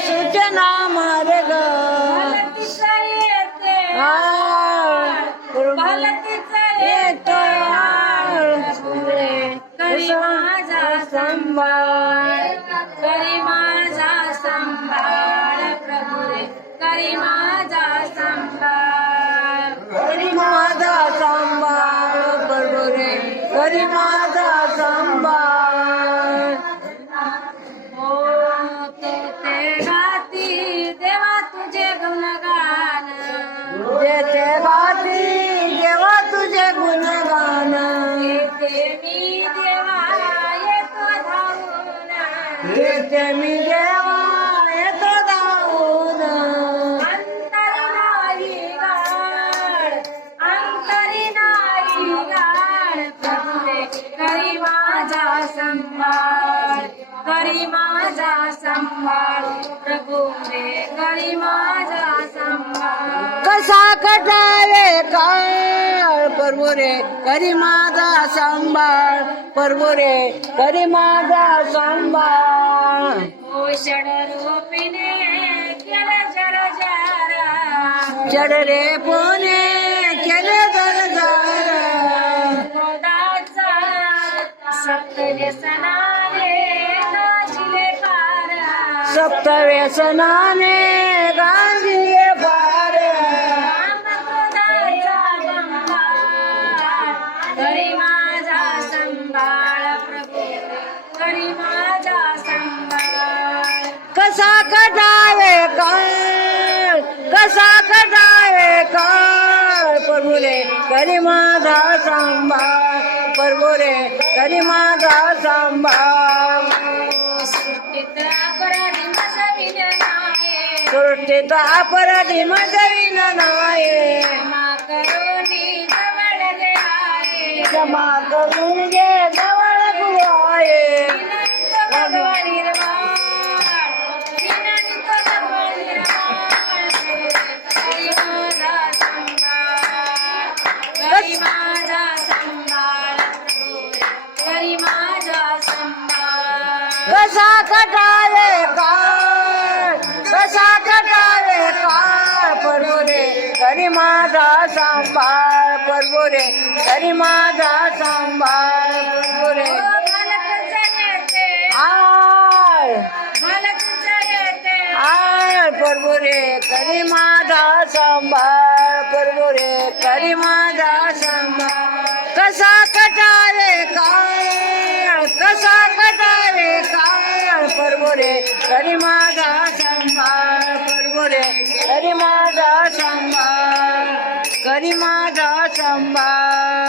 सूचना मार्ग येतो करी माझा संभाळ करी माझा संभाळ प्रभू रे करी माझा संभाळ करी माझा सांभाळ प्रभू रे करी माझा सांभाळ हो तो ते गाती देवा तुझे गुणगान जेथे गाती देवा तुझे गुणगान येते मी देवा येतो धावून येथे मी देवा येतो धावून अंतरी नाही गाड अंतरी नाही गाड प्रभू रे करी माझा संभाळ करी माझा संभाळ प्रभू रे करी माझा संभाळ कसा कटावे काळ प्रभू रे करी माझा सांभाळ प्रभू रे करी माझा सांभाळ षड रूपिणे केले जर जरा चढ रे पुणे केले दरजार क्रोधाचा सप्त व्यसनाने गाजिले पार सप्त व्यसनाने गांधीये पार क्रोधाचा बंबाळ करी माझा संभाळ प्रभू करी माझा संभाळ कसा कटावे काळ कसा कटावे काळ प्रभू रे करी माझा सांभाळ प्रभू रे करी माझा सांभाळ सृष्टीत अपराधी मजविले नाही सृष्टीत अपराधी मजविन नाही क्षमा करुणी जवळले आहे क्षमा करून घे जवळ गुरु आहे विनंत भगवा निर्माण विनंत भगवा निर्माण करी माझा संभाळ करी माझा संभाळ करी माझा संभाळ कसा कटावे काळ कसा कटावे काळ प्रभू रे करी माझा सांभाळ प्रभू रे करी माझा सांभाळ प्रभू रे आळ आळ प्रभू रे करी माझा सांभाळ प्रभू रे करी माझा सांभाळ कसा कटावे काळ कसा कटावे काळ प्रभू रे करी माझा सांभाळ प्रभू रे करी माझा सांभाळ करी माझा सांभाळ